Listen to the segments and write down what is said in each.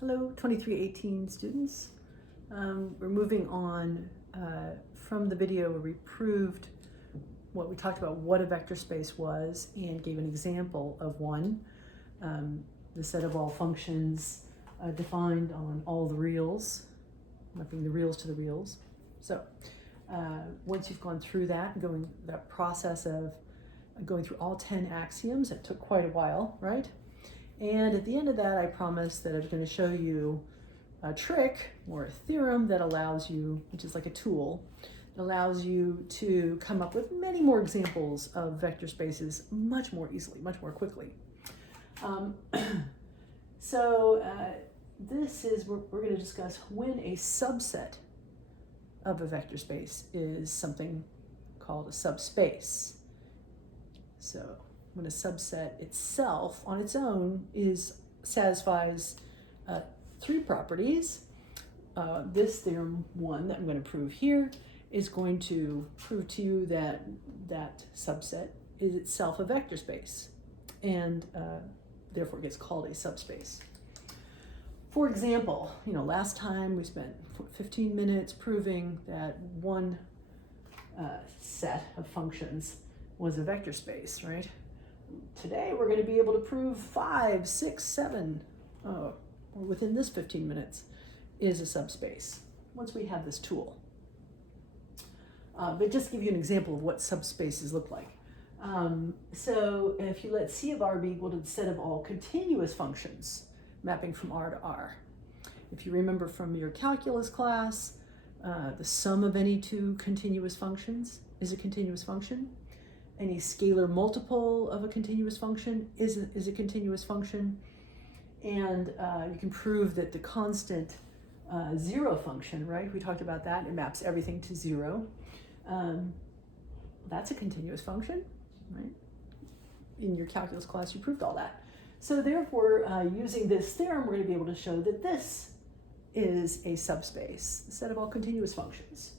Hello, 2318 students. We're moving on from the video where we proved what we talked about what a vector space was and gave an example of one, the set of all functions defined on all the reals, mapping the reals to the reals. So once you've gone through that, that process of going through all 10 axioms, it took quite a while, right? And at the end of that, I promised that I was going to show you a trick or a theorem that allows you, which is like a tool, that allows you to come up with many more examples of vector spaces much more easily, much more quickly. This is, we're going to discuss when a subset of a vector space is something called a subspace. So when a subset itself on its own satisfies three properties, this theorem one that I'm going to prove here is going to prove to you that that subset is itself a vector space and therefore gets called a subspace. For example, last time we spent 15 minutes proving that one set of functions was a vector space, right? Today we're going to be able to prove 5, 6, 7, or within this 15 minutes, is a subspace once we have this tool. But just to give you an example of what subspaces look like. So if you let C of R be equal to the set of all continuous functions mapping from R to R. If you remember from your calculus class, the sum of any two continuous functions is a continuous function. Any scalar multiple of a continuous function is a continuous function. And you can prove that the constant zero function, right? We talked about that. It maps everything to zero. That's a continuous function, right? In your calculus class, you proved all that. So therefore, using this theorem, we're going to be able to show that this is a subspace, the set of all continuous functions.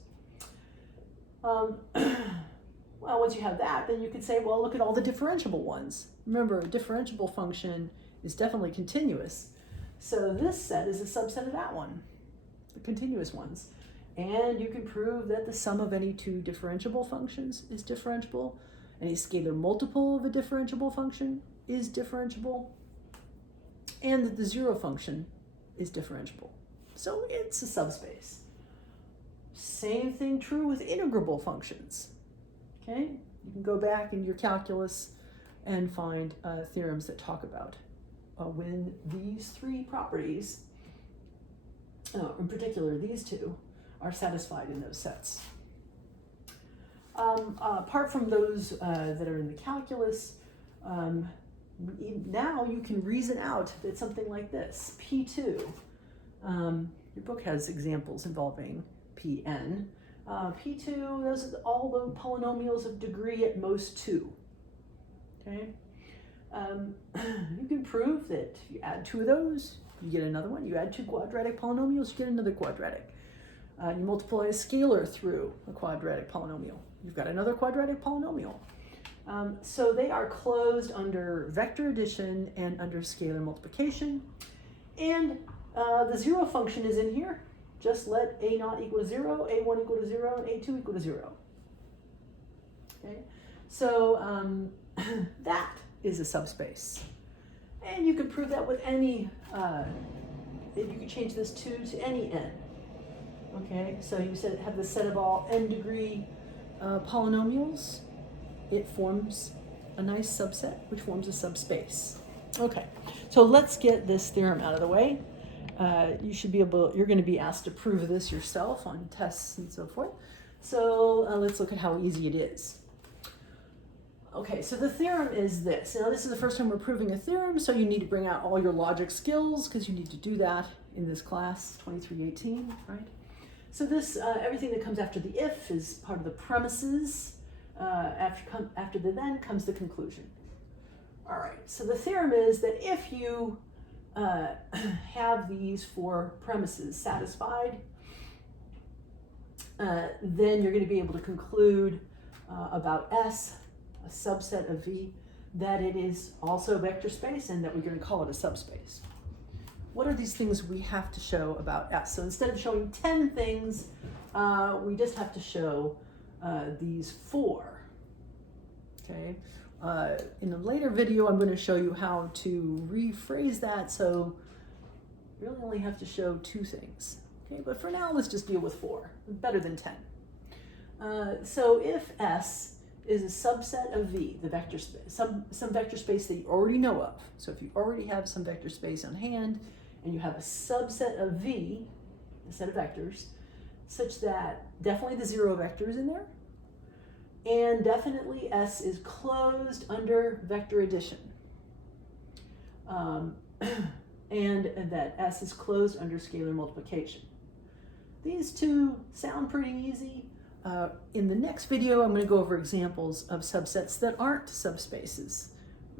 Well, once you have that, then you could say, well, look at all the differentiable ones. Remember, a differentiable function is definitely continuous. So this set is a subset of that one, the continuous ones. And you can prove that the sum of any two differentiable functions is differentiable. Any scalar multiple of a differentiable function is differentiable. And that the zero function is differentiable. So it's a subspace. Same thing true with integrable functions. Okay, you can go back in your calculus and find theorems that talk about when these three properties, in particular these two, are satisfied in those sets. Apart from those that are in the calculus, now you can reason out that something like this, P2, your book has examples involving Pn. P2, those are all the polynomials of degree at most 2. Okay, you can prove that you add 2 of those, you get another one. You add 2 quadratic polynomials, you get another quadratic. You multiply a scalar through a quadratic polynomial, you've got another quadratic polynomial. So they are closed under vector addition and under scalar multiplication. And the zero function is in here. Just let a naught equal to 0, a1 equal to 0, and a2 equal to 0. Okay, so that is a subspace. And you can prove that with any, you can change this 2 to any n. Okay, so you said have the set of all n degree polynomials. It forms a nice subset, which forms a subspace. Okay, so let's get this theorem out of the way. You're going to be asked to prove this yourself on tests and so forth. So let's look at how easy it is. Okay, so the theorem is this. Now this is the first time we're proving a theorem, so you need to bring out all your logic skills because you need to do that in this class, 2318, right? So this, everything that comes after the if is part of the premises. After the then comes the conclusion. All right, so the theorem is that if you have these 4 premises satisfied, then you're going to be able to conclude about S, a subset of V, that it is also a vector space and that we're going to call it a subspace. what are these things we have to show about S? So instead of showing 10 things, we just have to show these 4. Okay. In a later video, I'm going to show you how to rephrase that, so you really only have to show 2 things. Okay, but for now, let's just deal with 4. Better than 10. So if S is a subset of V, the vector space, some vector space that you already know of. So if you already have some vector space on hand, and you have a subset of V, a set of vectors, such that definitely the 0 vector is in there, and definitely S is closed under vector addition, and that S is closed under scalar multiplication. These 2 sound pretty easy. In the next video, I'm going to go over examples of subsets that aren't subspaces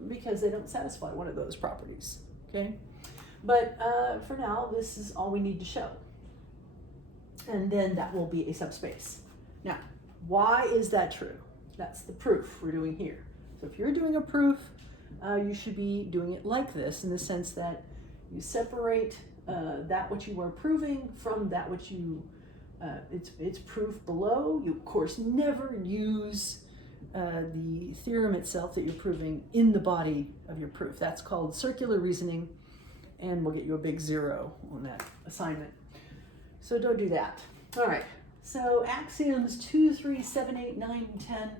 because they don't satisfy one of those properties. Okay, but for now, this is all we need to show, and then that will be a subspace. Now, why is that true? That's the proof we're doing here. So if you're doing a proof, you should be doing it like this, in the sense that you separate that which you are proving from that which you it's proof below. You of course never use the theorem itself that you're proving in the body of your proof. That's called circular reasoning, and we'll get you a big 0 on that assignment. So don't do that. All right, so axioms 2, 3, 7, 8, 9, 10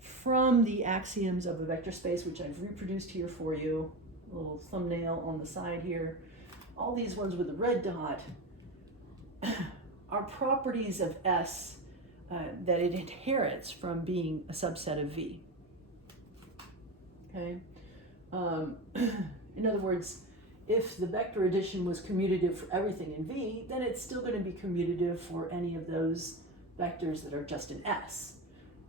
from the axioms of a vector space, which I've reproduced here for you. A little thumbnail on the side here. All these ones with a red dot are properties of S that it inherits from being a subset of V. Okay. In other words, if the vector addition was commutative for everything in V, then it's still going to be commutative for any of those vectors that are just in S.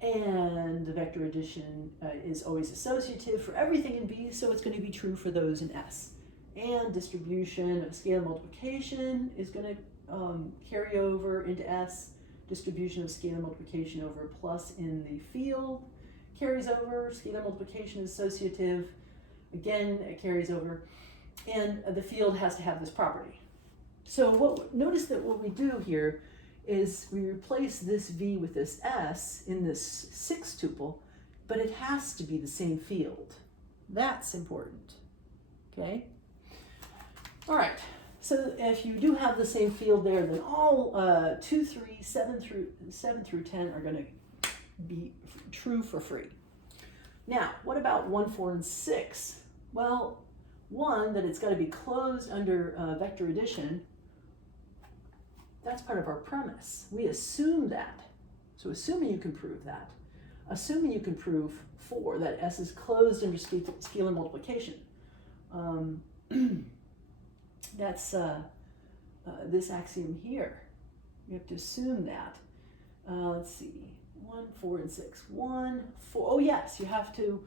And the vector addition is always associative for everything in V, so it's going to be true for those in S. And distribution of scalar multiplication is going to carry over into S. Distribution of scalar multiplication over plus in the field carries over. Scalar multiplication is associative. Again, it carries over. And the field has to have this property. So notice that what we do here is we replace this V with this S in this 6 tuple, but it has to be the same field. That's important. Okay? All right. So if you do have the same field there, then all 2, 3, 7 through 10 are going to be true for free. Now, what about 1, 4, and 6? Well, 1, that it's got to be closed under vector addition. That's part of our premise. We assume that. So assuming you can prove that, assuming you can prove 4, that S is closed under scalar multiplication, that's this axiom here. You have to assume that. Let's see, 1, 4, and 6. 1, 4. Oh yes, you have to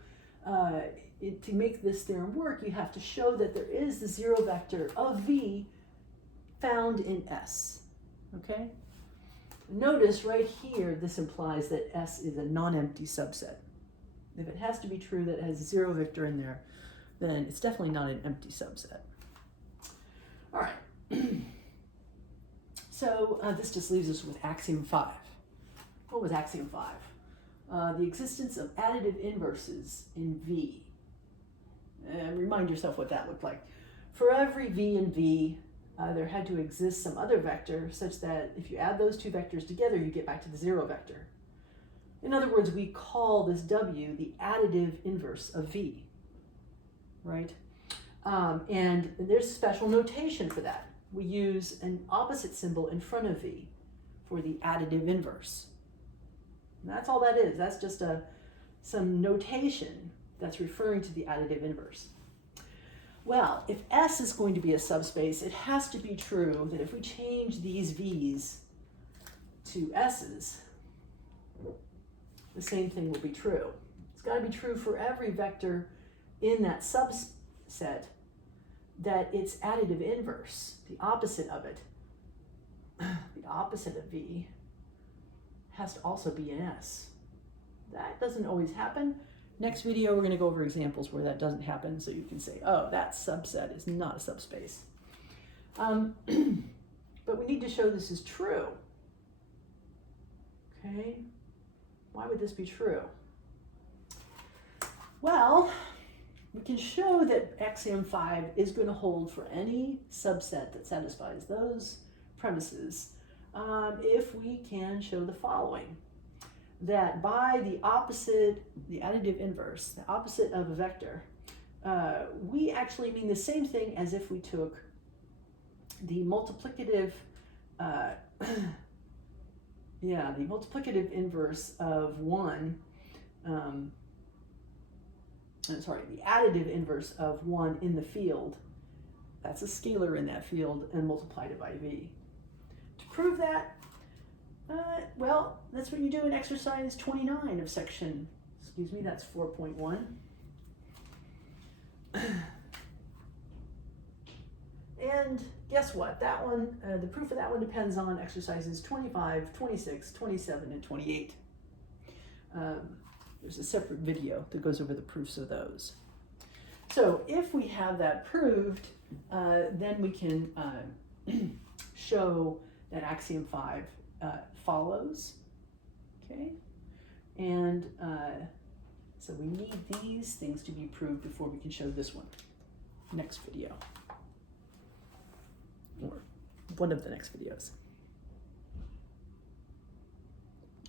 make this theorem work, you have to show that there is the 0 vector of V found in S. Okay? Notice right here, this implies that S is a non-empty subset. If it has to be true that it has a 0 vector in there, then it's definitely not an empty subset. All right. So this just leaves us with axiom 5. What was axiom 5? The existence of additive inverses in V. Remind yourself what that looked like. For every V in V, there had to exist some other vector such that if you add those 2 vectors together, you get back to the 0 vector. In other words, we call this W the additive inverse of V, right? And there's special notation for that. We use an opposite symbol in front of V for the additive inverse. And that's all that is. That's just some notation that's referring to the additive inverse. Well, if S is going to be a subspace, it has to be true that if we change these V's to S's, the same thing will be true. It's got to be true for every vector in that subset that its additive inverse, the opposite of it, the opposite of V, has to also be an S. That doesn't always happen. Next video, we're going to go over examples where that doesn't happen, so you can say, oh, that subset is not a subspace. But we need to show this is true. Okay, why would this be true? Well, we can show that axiom 5 is going to hold for any subset that satisfies those premises if we can show the following. That by the opposite, the additive inverse, the opposite of a vector, we actually mean the same thing as if we took the multiplicative, the multiplicative inverse of 1, the additive inverse of 1 in the field, that's a scalar in that field, and multiplied it by v. To prove that, well, that's what you do in exercise 29 of section, that's 4.1. And guess what? That one, the proof of that one depends on exercises 25, 26, 27, and 28. There's a separate video that goes over the proofs of those. So if we have that proved, then we can show that axiom 5 follows, okay? And so we need these things to be proved before we can show this one. Next video, or one of the next videos.